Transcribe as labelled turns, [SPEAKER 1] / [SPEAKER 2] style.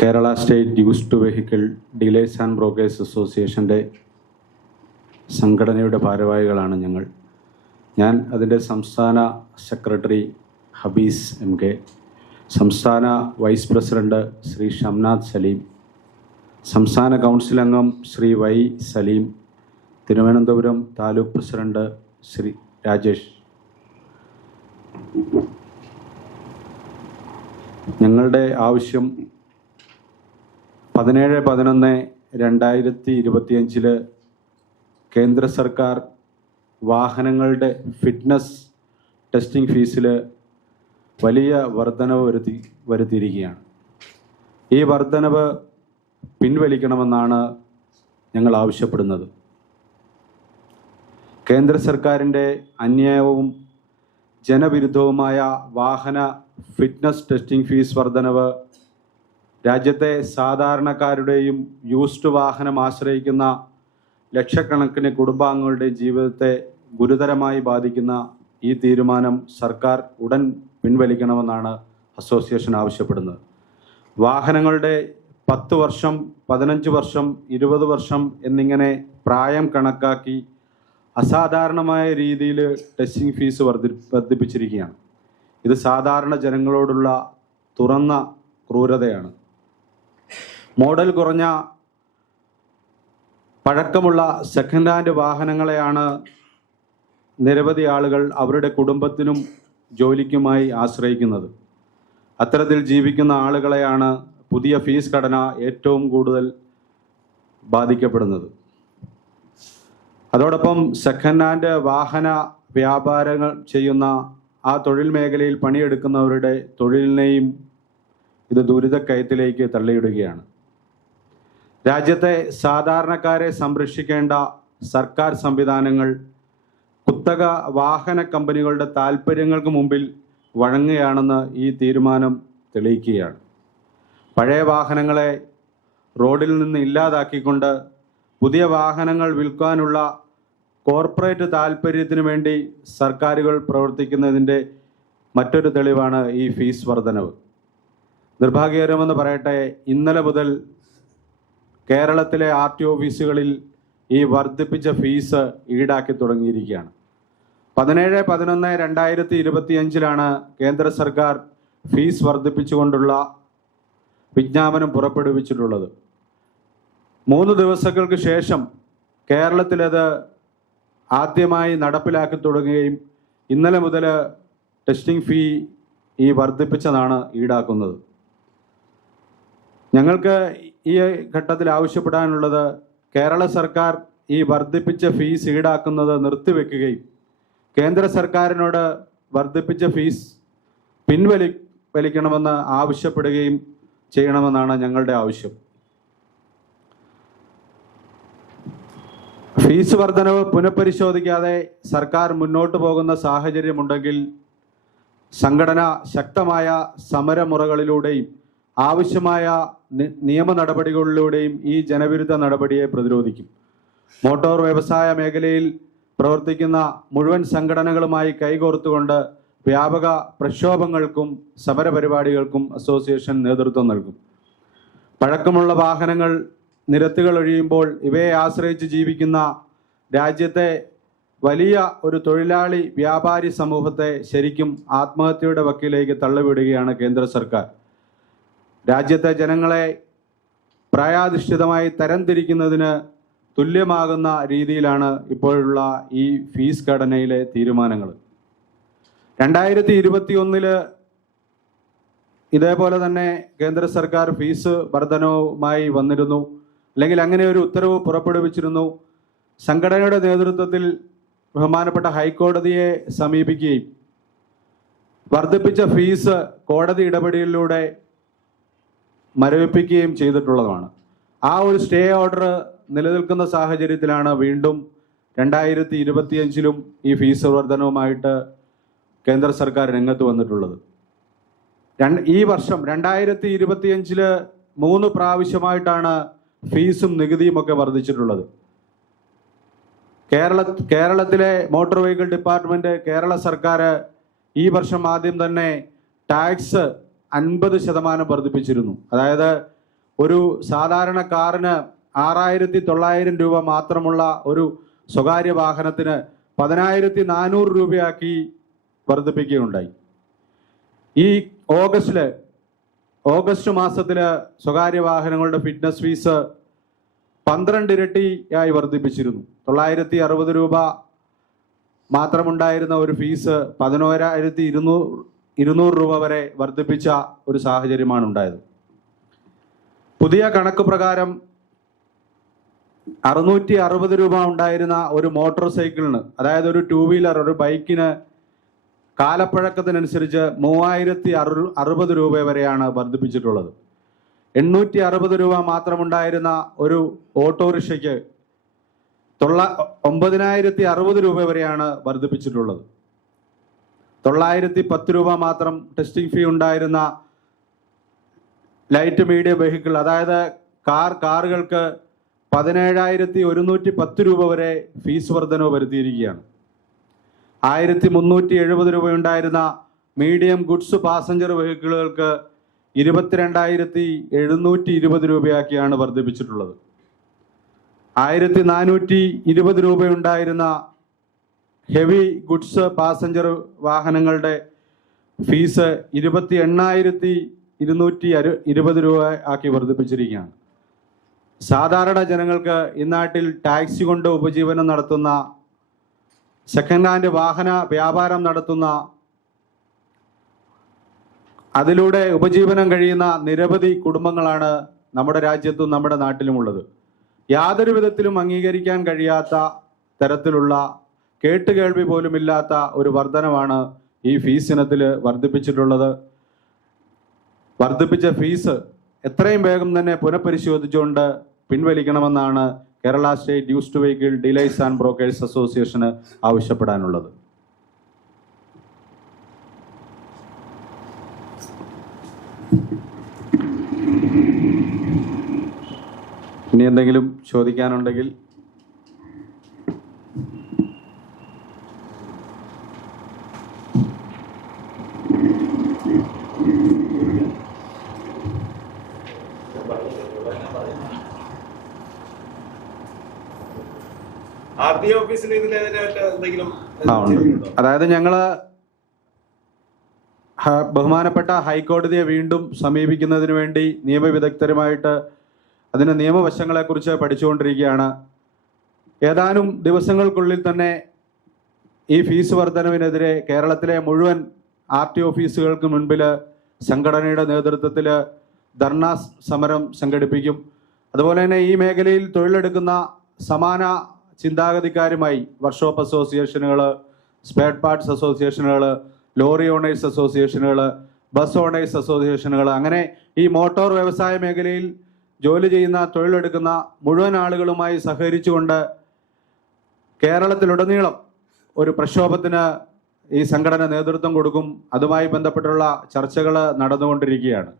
[SPEAKER 1] Kerala state used vehicle dealers and brokers അസോസിയേഷന്റെ സംഘടനയുടെ ഭാരവാഹികളാണ് ഞങ്ങൾ. ഞാൻ അതിന്റെ സംസ്ഥാന സെക്രട്ടറി ഹബീസ് എം കെ സംസ്ഥാന വൈസ് പ്രസിഡന്റ് ശ്രീ ഷംനാഥ് സലീം സംസ്ഥാന കൗൺസിൽ അംഗം ശ്രീ വൈ സലീം തിരുവനന്തപുരം താലൂക്ക് പ്രസിഡന്റ് ശ്രീ രാജേഷ്. ഞങ്ങളുടെ ആവശ്യം പതിനേഴ് പതിനൊന്ന് രണ്ടായിരത്തി ഇരുപത്തിയഞ്ചിൽ കേന്ദ്ര സർക്കാർ വാഹനങ്ങളുടെ ഫിറ്റ്നസ് ടെസ്റ്റിംഗ് ഫീസിൽ വലിയ വർധനവ് വരുത്തി വരുത്തിയിരിക്കുകയാണ്. ഈ വർധനവ് പിൻവലിക്കണമെന്നാണ് ഞങ്ങൾ ആവശ്യപ്പെടുന്നത്. കേന്ദ്ര സർക്കാരിന്റെ അന്യായവും ജനവിരുദ്ധവുമായ വാഹന ഫിറ്റ്നസ് ടെസ്റ്റിംഗ് ഫീസ് വർധനവ് രാജ്യത്തെ സാധാരണക്കാരുടെയും യൂസ്ഡ് വാഹനം ആശ്രയിക്കുന്ന ലക്ഷക്കണക്കിന് കുടുംബാംഗങ്ങളുടെ ജീവിതത്തെ ഗുരുതരമായി ബാധിക്കുന്ന ഈ തീരുമാനം സർക്കാർ ഉടൻ പിൻവലിക്കണമെന്നാണ് അസോസിയേഷൻ ആവശ്യപ്പെടുന്നത്. വാഹനങ്ങളുടെ പത്ത് വർഷം പതിനഞ്ച് വർഷം ഇരുപത് വർഷം എന്നിങ്ങനെ പ്രായം കണക്കാക്കി അസാധാരണമായ രീതിയിൽ ടെസ്റ്റിംഗ് ഫീസ് വർദ്ധി വർദ്ധിപ്പിച്ചിരിക്കുകയാണ്. ഇത് സാധാരണ ജനങ്ങളോടുള്ള തുറന്ന ക്രൂരതയാണ്. മോഡൽ കുറഞ്ഞ പഴക്കമുള്ള സെക്കൻഡ് ഹാൻഡ് വാഹനങ്ങളെയാണ് നിരവധി ആളുകൾ അവരുടെ കുടുംബത്തിനും ജോലിക്കുമായി ആശ്രയിക്കുന്നത്. അത്തരത്തിൽ ജീവിക്കുന്ന ആളുകളെയാണ് പുതിയ ഫീസ് ഘടന ഏറ്റവും കൂടുതൽ ബാധിക്കപ്പെടുന്നത്. അതോടൊപ്പം സെക്കൻഡ് ഹാൻഡ് വാഹന വ്യാപാരങ്ങൾ ചെയ്യുന്ന ആ തൊഴിൽ മേഖലയിൽ പണിയെടുക്കുന്നവരുടെ തൊഴിലിനെയും ഇത് ദുരിതക്കയത്തിലേക്ക് തള്ളിയിടുകയാണ്. രാജ്യത്തെ സാധാരണക്കാരെ സംരക്ഷിക്കേണ്ട സർക്കാർ സംവിധാനങ്ങൾ കുത്തക വാഹന കമ്പനികളുടെ താൽപ്പര്യങ്ങൾക്ക് മുമ്പിൽ വഴങ്ങുകയാണെന്ന് ഈ തീരുമാനം തെളിയിക്കുകയാണ്. പഴയ വാഹനങ്ങളെ റോഡിൽ നിന്ന് ഇല്ലാതാക്കിക്കൊണ്ട് പുതിയ വാഹനങ്ങൾ വിൽക്കാനുള്ള കോർപ്പറേറ്റ് താൽപ്പര്യത്തിനു വേണ്ടി സർക്കാരുകൾ പ്രവർത്തിക്കുന്നതിന്റെ മറ്റൊരു തെളിവാണ് ഈ ഫീസ് വർധനവ്. നിർഭാഗ്യകരമെന്ന് പറയട്ടെ ഇന്നലെ മുതൽ കേരളത്തിലെ ആർ ടി ഓഫീസുകളിൽ ഈ വർദ്ധിപ്പിച്ച ഫീസ് ഈടാക്കി തുടങ്ങിയിരിക്കുകയാണ്. പതിനേഴ് പതിനൊന്ന് രണ്ടായിരത്തി ഇരുപത്തിയഞ്ചിലാണ് കേന്ദ്ര സർക്കാർ ഫീസ് വർദ്ധിപ്പിച്ചുകൊണ്ടുള്ള വിജ്ഞാപനം പുറപ്പെടുവിച്ചിട്ടുള്ളത്. മൂന്ന് ദിവസങ്ങൾക്ക് ശേഷം കേരളത്തിലത് ആദ്യമായി നടപ്പിലാക്കി തുടങ്ങുകയും ഇന്നലെ മുതൽ ടെസ്റ്റിംഗ് ഫീ ഈ വർദ്ധിപ്പിച്ചതാണ് ഈടാക്കുന്നത്. ഞങ്ങൾക്ക് ഈ ഘട്ടത്തിൽ ആവശ്യപ്പെടാനുള്ളത് കേരള സർക്കാർ ഈ വർദ്ധിപ്പിച്ച ഫീസ് ഈടാക്കുന്നത് നിർത്തിവെക്കുകയും കേന്ദ്ര സർക്കാരിനോട് വർദ്ധിപ്പിച്ച ഫീസ് പിൻവലി വലിക്കണമെന്ന് ആവശ്യപ്പെടുകയും ചെയ്യണമെന്നാണ് ഞങ്ങളുടെ ആവശ്യം. ഫീസ് വർധനവ് പുനഃപരിശോധിക്കാതെ സർക്കാർ മുന്നോട്ട് പോകുന്ന സാഹചര്യമുണ്ടെങ്കിൽ സംഘടന ശക്തമായ സമരമുറകളിലൂടെയും ആവശ്യമായ നിയമ നടപടികളിലൂടെയും ഈ ജനവിരുദ്ധ നടപടിയെ പ്രതിരോധിക്കും. മോട്ടോർ വ്യവസായ മേഖലയിൽ പ്രവർത്തിക്കുന്ന മുഴുവൻ സംഘടനകളുമായി കൈകോർത്തുകൊണ്ട് വ്യാപക പ്രക്ഷോഭങ്ങൾക്കും സമരപരിപാടികൾക്കും അസോസിയേഷൻ നേതൃത്വം നൽകും. പഴക്കമുള്ള വാഹനങ്ങൾ നിരത്തുകൾ ഒഴിയുമ്പോൾ ഇവയെ ആശ്രയിച്ച് ജീവിക്കുന്ന രാജ്യത്തെ വലിയ ഒരു തൊഴിലാളി വ്യാപാരി സമൂഹത്തെ ശരിക്കും ആത്മഹത്യയുടെ വക്കിലേക്ക് തള്ളിവിടുകയാണ് കേന്ദ്ര സർക്കാർ. രാജ്യത്തെ ജനങ്ങളെ പ്രായാധിഷ്ഠിതമായി തരംതിരിക്കുന്നതിന് തുല്യമാകുന്ന രീതിയിലാണ് ഇപ്പോഴുള്ള ഈ ഫീസ് ഘടനയിലെ തീരുമാനങ്ങൾ. രണ്ടായിരത്തി ഇരുപത്തി ഒന്നിൽ ഇതേപോലെ തന്നെ കേന്ദ്ര സർക്കാർ ഫീസ് വർധനവുമായി വന്നിരുന്നു. അല്ലെങ്കിൽ അങ്ങനെ ഒരു ഉത്തരവ് പുറപ്പെടുവിച്ചിരുന്നു. സംഘടനയുടെ നേതൃത്വത്തിൽ ബഹുമാനപ്പെട്ട ഹൈക്കോടതിയെ സമീപിക്കുകയും വർദ്ധിപ്പിച്ച ഫീസ് കോടതി ഇടപെടലിലൂടെ മരവിപ്പിക്കുകയും ചെയ്തിട്ടുള്ളതുമാണ് ആ ഒരു സ്റ്റേ ഓർഡർ നിലനിൽക്കുന്ന സാഹചര്യത്തിലാണ് വീണ്ടും രണ്ടായിരത്തി ഇരുപത്തിയഞ്ചിലും ഈ ഫീസ് വർധനവുമായിട്ട് കേന്ദ്ര സർക്കാർ രംഗത്ത് വന്നിട്ടുള്ളത്. ഈ വർഷം രണ്ടായിരത്തി ഇരുപത്തിയഞ്ചിൽ മൂന്ന് പ്രാവശ്യമായിട്ടാണ് ഫീസും നികുതിയും ഒക്കെ വർദ്ധിച്ചിട്ടുള്ളത്. കേരള കേരളത്തിലെ മോട്ടോർ വെഹിക്കിൾ ഡിപ്പാർട്ട്മെന്റ് കേരള സർക്കാർ ഈ വർഷം ആദ്യം തന്നെ ടാക്സ് അൻപത് ശതമാനം വർദ്ധിപ്പിച്ചിരുന്നു. അതായത് ഒരു സാധാരണ കാറിന് ആറായിരത്തി തൊള്ളായിരം രൂപ മാത്രമുള്ള ഒരു സ്വകാര്യ വാഹനത്തിന് പതിനായിരത്തി നാനൂറ് രൂപയാക്കി വർദ്ധിപ്പിക്കുകയുണ്ടായി. ഈ ഓഗസ്റ്റിൽ ഓഗസ്റ്റ് മാസത്തിൽ സ്വകാര്യ വാഹനങ്ങളുടെ ഫിറ്റ്നസ് ഫീസ് പന്ത്രണ്ട് ഇരട്ടിയായി വർദ്ധിപ്പിച്ചിരുന്നു. തൊള്ളായിരത്തി അറുപത് രൂപ മാത്രമുണ്ടായിരുന്ന ഒരു ഫീസ് പതിനോരായിരത്തി ഇരുന്നൂറ് ഇരുന്നൂറ് രൂപ വരെ വർദ്ധിപ്പിച്ച ഒരു സാഹചര്യമാണ് ഉണ്ടായത്. പുതിയ കണക്ക് പ്രകാരം അറുന്നൂറ്റി അറുപത് രൂപ ഉണ്ടായിരുന്ന ഒരു മോട്ടോർ സൈക്കിളിന് അതായത് ഒരു ടൂ വീലർ ഒരു ബൈക്കിന് കാലപ്പഴക്കത്തിനനുസരിച്ച് മൂവായിരത്തി അറു അറുപത് രൂപ വരെയാണ് വർദ്ധിപ്പിച്ചിട്ടുള്ളത്. എണ്ണൂറ്റി അറുപത് രൂപ മാത്രമുണ്ടായിരുന്ന ഒരു ഓട്ടോറിക്ഷയ്ക്ക് തൊള്ള ഒമ്പതിനായിരത്തി അറുപത് രൂപ വരെയാണ് വർദ്ധിപ്പിച്ചിട്ടുള്ളത്. തൊള്ളായിരത്തി പത്ത് രൂപ മാത്രം ടെസ്റ്റിംഗ് ഫീ ഉണ്ടായിരുന്ന ലൈറ്റ് മീഡിയ വെഹിക്കിൾ അതായത് കാർ കാറുകൾക്ക് പതിനേഴായിരത്തി ഒരുന്നൂറ്റി പത്ത് രൂപ വരെ ഫീസ് വർധനവ് വരുത്തിയിരിക്കുകയാണ്. ആയിരത്തി മുന്നൂറ്റി എഴുപത് രൂപ ഉണ്ടായിരുന്ന മീഡിയം ഗുഡ്സ് പാസഞ്ചർ വെഹിക്കിളുകൾക്ക് ഇരുപത്തിരണ്ടായിരത്തി എഴുന്നൂറ്റി ഇരുപത് രൂപയാക്കിയാണ് വർദ്ധിപ്പിച്ചിട്ടുള്ളത്. ആയിരത്തി നാനൂറ്റി ഇരുപത് രൂപയുണ്ടായിരുന്ന ഹെവി ഗുഡ്സ് പാസഞ്ചർ വാഹനങ്ങളുടെ ഫീസ് ഇരുപത്തി എണ്ണായിരത്തി ഇരുന്നൂറ്റി അരു ഇരുപത് രൂപ ആക്കി വർദ്ധിപ്പിച്ചിരിക്കുകയാണ്. സാധാരണ ജനങ്ങൾക്ക് ഇന്നാട്ടിൽ ടാക്സി കൊണ്ട് ഉപജീവനം നടത്തുന്ന സെക്കൻഡ് ഹാൻഡ് വാഹന വ്യാപാരം നടത്തുന്ന അതിലൂടെ ഉപജീവനം കഴിയുന്ന നിരവധി കുടുംബങ്ങളാണ് നമ്മുടെ രാജ്യത്തും നമ്മുടെ നാട്ടിലുമുള്ളത്. യാതൊരു വിധത്തിലും അംഗീകരിക്കാൻ കഴിയാത്ത തരത്തിലുള്ള കേട്ടുകേൾവി പോലുമില്ലാത്ത ഒരു വർധനമാണ് ഈ ഫീസ് ഇനത്തിൽ വർദ്ധിപ്പിച്ചിട്ടുള്ളത് വർദ്ധിപ്പിച്ച ഫീസ് എത്രയും വേഗം തന്നെ പുനഃപരിശോധിച്ചുകൊണ്ട് പിൻവലിക്കണമെന്നാണ് Kerala state use to vehicle dealers and brokers അസോസിയേഷന് ആവശ്യപ്പെടാനുള്ളത്. ഇനി എന്തെങ്കിലും ചോദിക്കാനുണ്ടെങ്കിൽ അതായത് ഞങ്ങൾ ബഹുമാനപ്പെട്ട ഹൈക്കോടതിയെ വീണ്ടും സമീപിക്കുന്നതിന് വേണ്ടി നിയമവിദഗ്ധരുമായിട്ട് അതിന്റെ നിയമവശങ്ങളെക്കുറിച്ച് പഠിച്ചുകൊണ്ടിരിക്കുകയാണ്. ഏതാനും ദിവസങ്ങൾക്കുള്ളിൽ തന്നെ ഈ ഫീസ് വർധനവിനെതിരെ കേരളത്തിലെ മുഴുവൻ ആർ ടി ഓഫീസുകൾക്ക് മുൻപിൽ സംഘടനയുടെ നേതൃത്വത്തിൽ ധർണാ സമരം സംഘടിപ്പിക്കും. അതുപോലെ തന്നെ ഈ മേഖലയിൽ തൊഴിലെടുക്കുന്ന സമാന ചിന്താഗതിക്കാരുമായി വർക്ക്ഷോപ്പ് അസോസിയേഷനുകൾ സ്പെയർ പാർട്സ് അസോസിയേഷനുകൾ ലോറി ഓണേഴ്സ് അസോസിയേഷനുകൾ ബസ് ഓണേഴ്സ് അസോസിയേഷനുകൾ അങ്ങനെ ഈ മോട്ടോർ വ്യവസായ മേഖലയിൽ ജോലി ചെയ്യുന്ന തൊഴിലെടുക്കുന്ന മുഴുവൻ ആളുകളുമായി സഹകരിച്ചുകൊണ്ട് കേരളത്തിലുടനീളം ഒരു പ്രക്ഷോഭത്തിന് ഈ സംഘടന നേതൃത്വം കൊടുക്കും. അതുമായി ബന്ധപ്പെട്ടുള്ള ചർച്ചകൾ നടന്നുകൊണ്ടിരിക്കുകയാണ്.